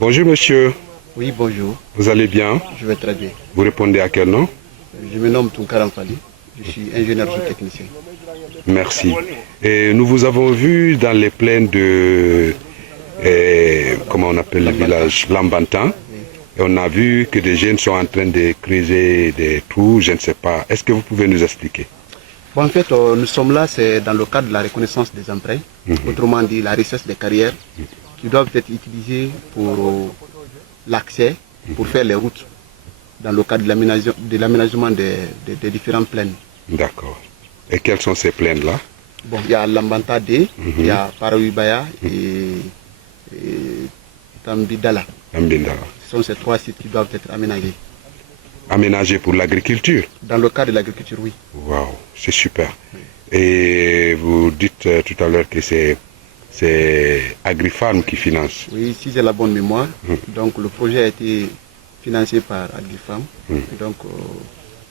Bonjour monsieur, Oui, bonjour, vous allez bien? je vais très bien. Vous répondez à quel nom? Je me nomme Tounkara Fali, je suis ingénieur géotechnicien. Merci. Et nous vous avons vu dans les plaines de, comment on appelle le Lambanta. village, Lambantan. Oui. Et on a vu que des jeunes sont en train de creuser des trous, je ne sais pas. Est-ce que vous pouvez nous expliquer? Bon, en fait, nous sommes là, c'est dans le cadre de la reconnaissance des empreintes, autrement dit la richesse des carrières, qui doivent être utilisées pour l'accès, pour faire les routes, dans le cadre de l'aménagement des différentes plaines. D'accord. Et quelles sont ces plaines-là? Bon, il y a Lambanta D, il y a Parawibaya et Tambidala. Mbindala. Ce sont ces trois sites qui doivent être aménagés. Aménagées pour l'agriculture? Dans le cadre de l'agriculture, oui. Waouh, c'est super. Et vous dites tout à l'heure que c'est AgriFarm qui finance. Oui, si j'ai la bonne mémoire. Donc le projet a été financé par AgriFarm. Donc,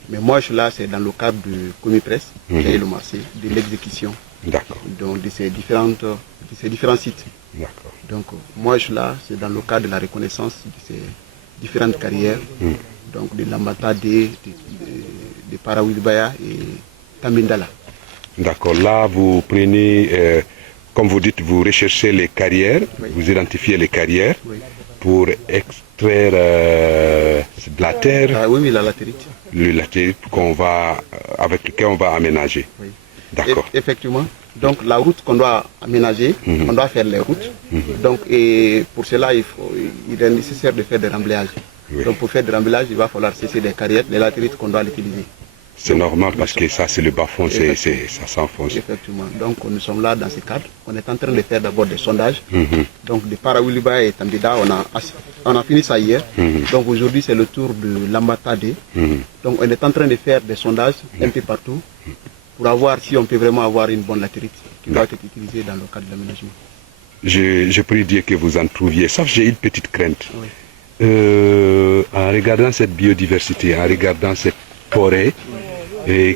mais moi je suis là, c'est dans le cadre du Comipress, qui est le marché, de l'exécution D'accord, de ces différents sites. d'accord. Donc moi je suis là, c'est dans le cadre de la reconnaissance de ces différentes carrières, donc de Lambata de Parawilbaya et Tamindala. D'accord, là vous prenez, comme vous dites, vous recherchez les carrières, Oui. vous identifiez les carrières Oui. pour extraire de la terre, Ah, oui, la latérite. la terre avec lequel on va aménager. Oui. D'accord, Effectivement. Donc la route qu'on doit aménager, on doit faire les routes. Donc et pour cela, il est nécessaire de faire des remblayages. Oui. Donc pour faire des remblayages, il va falloir cesser des carrières, les latérites qu'on doit l'utiliser. c'est normal parce que ça c'est le bas-fond, ça s'enfonce. Effectivement. Donc nous sommes là dans ce cadre. On est en train de faire d'abord des sondages. Donc de Parawiliba et Tambida, on a fini ça hier. Donc aujourd'hui c'est le tour de Lambatade. Donc on est en train de faire des sondages un peu partout pour voir si on peut vraiment avoir une bonne latérite qui doit être utilisée dans le cadre de l'aménagement. Je prie Dieu que vous en trouviez. Sauf que j'ai une petite crainte. Oui. En regardant cette biodiversité, en regardant cette forêt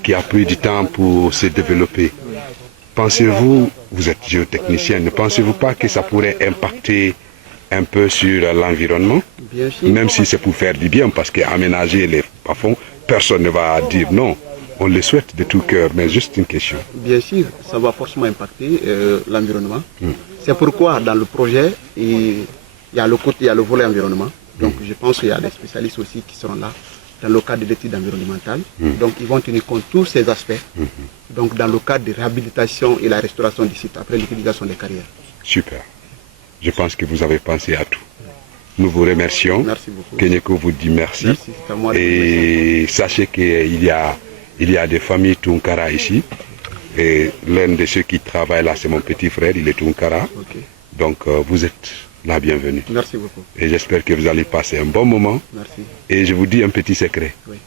qui a pris du temps pour se développer, pensez-vous, vous êtes géotechnicien, ne pensez-vous pas que ça pourrait impacter un peu sur l'environnement? Bien sûr. Même si c'est pour faire du bien, parce qu'aménager les bas-fonds, personne ne va dire non. On le souhaite de tout cœur, mais juste une question. Bien sûr, ça va forcément impacter l'environnement. C'est pourquoi dans le projet, il y a le volet environnement. Donc je pense qu'il y a des spécialistes aussi qui seront là dans le cadre de l'étude environnementale. Donc ils vont tenir compte de tous ces aspects. Donc dans le cadre de réhabilitation et la restauration du site après l'utilisation des carrières. Super. Je pense que vous avez pensé à tout. Nous vous remercions. Merci beaucoup. Kenyeko vous dit merci. Merci, c'est à moi de vous Et sachez qu'il y a des familles Tounkara ici. Et l'un de ceux qui travaillent là, c'est mon petit frère, il est Tounkara. Ok. Donc vous êtes la bienvenue. Merci beaucoup. Et j'espère que vous allez passer un bon moment. Merci. Et je vous dis un petit secret. Oui.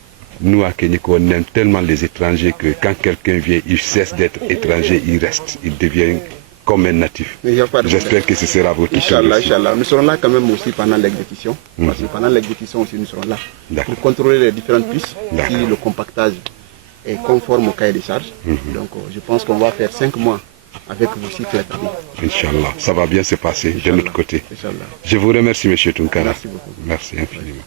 Nous, à Kenyeko, on aime tellement les étrangers que quand quelqu'un vient, il cesse d'être étranger, il reste, il devient comme un natif. Mais il y a pas de J'espère que ce sera votre cas Inch'Allah, aussi. Inch'Allah. Nous serons là quand même aussi pendant l'exécution. Parce que pendant l'exécution aussi, nous serons là D'accord. pour contrôler les différentes pistes D'accord. si le compactage est conforme au cahier des charges. Donc je pense qu'on va faire 5 mois avec vous si tout est bien. Inch'Allah, ça va bien se passer de notre côté. Inch'Allah. Je vous remercie, monsieur Tounkara. Merci beaucoup. Merci infiniment.